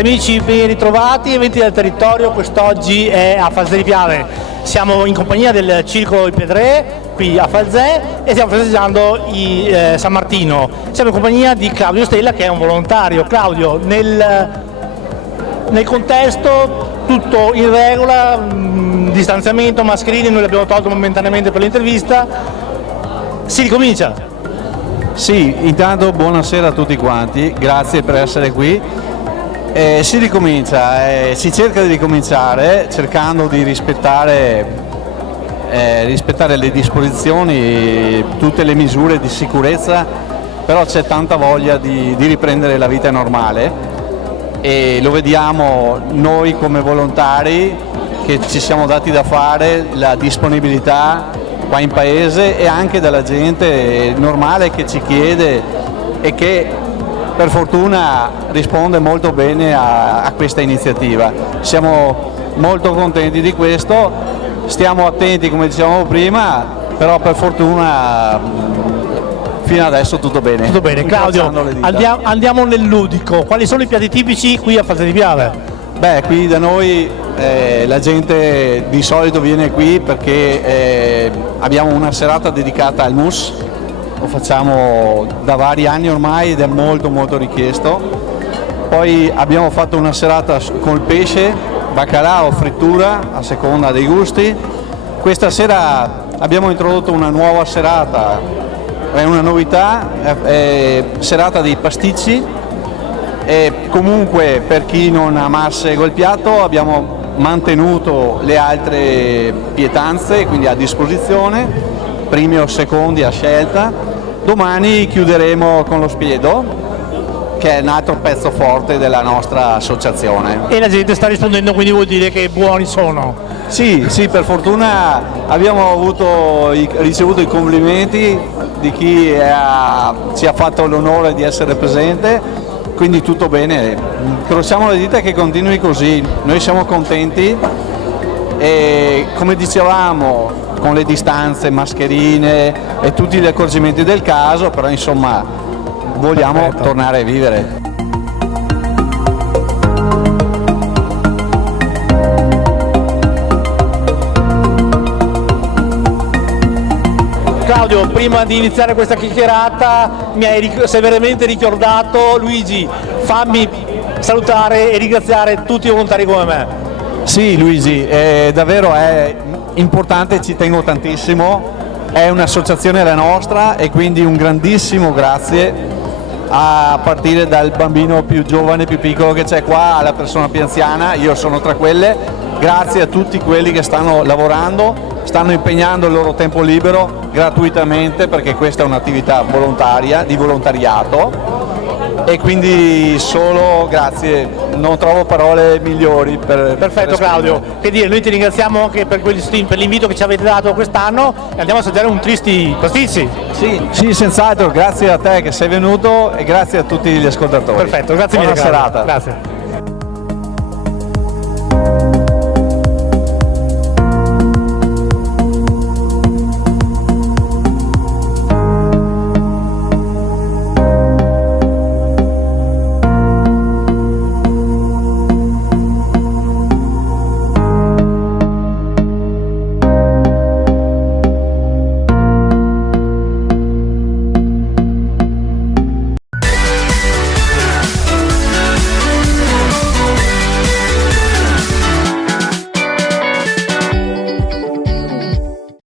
Cari amici, ben ritrovati, eventi del territorio, quest'oggi è a Falzè di Piave. Siamo in compagnia del Circolo I Pedré, qui a Falzè, e stiamo festeggiando San Martino. Siamo in compagnia di Claudio Stella, che è un volontario. Claudio, nel contesto tutto in regola, distanziamento, mascherine, noi l'abbiamo tolto momentaneamente per l'intervista, si ricomincia. Sì, intanto buonasera a tutti quanti, grazie per essere qui. Si ricomincia, si cerca di ricominciare cercando di rispettare le disposizioni, tutte le misure di sicurezza, però c'è tanta voglia di riprendere la vita normale e lo vediamo noi come volontari che ci siamo dati da fare, la disponibilità qua in paese e anche dalla gente normale che ci chiede e che per fortuna risponde molto bene a questa iniziativa. Siamo molto contenti di questo, stiamo attenti come dicevamo prima, però per fortuna fino adesso tutto bene. Tutto bene. Claudio, andiamo nel ludico. Quali sono i piatti tipici qui a Falzè di Piave? Beh, qui da noi la gente di solito viene qui perché abbiamo una serata dedicata al mousse. Lo facciamo da vari anni ormai ed è molto richiesto. Poi abbiamo fatto una serata col pesce, baccalà o frittura a seconda dei gusti. Questa sera abbiamo introdotto una nuova serata, è una novità, serata dei pasticci e comunque per chi non amasse quel piatto abbiamo mantenuto le altre pietanze, quindi a disposizione, primi o secondi a scelta. Domani chiuderemo con lo spiedo, che è un altro pezzo forte della nostra associazione. E la gente sta rispondendo, quindi vuol dire che buoni sono? Sì, per fortuna abbiamo ricevuto i complimenti di chi ci ha fatto l'onore di essere presente, quindi tutto bene. Crociamo le dita che continui così, noi siamo contenti e come dicevamo, con le distanze, mascherine e tutti gli accorgimenti del caso, però insomma vogliamo tornare a vivere. Claudio, prima di iniziare questa chiacchierata mi hai severamente ricordato, Luigi, fammi salutare e ringraziare tutti i volontari come me. Sì Luigi, davvero è importante, ci tengo tantissimo, è un'associazione la nostra e quindi un grandissimo grazie a partire dal bambino più giovane, più piccolo che c'è qua, alla persona più anziana, io sono tra quelle, grazie a tutti quelli che stanno lavorando, stanno impegnando il loro tempo libero gratuitamente perché questa è un'attività volontaria, di volontariato e quindi solo grazie, non trovo parole migliori per Perfetto Claudio, che dire, noi ti ringraziamo anche per l'invito che ci avete dato quest'anno e andiamo a assaggiare un tristi pasticci. Sì, senz'altro, grazie a te che sei venuto e grazie a tutti gli ascoltatori. Perfetto, grazie mille. Buona serata. Grazie.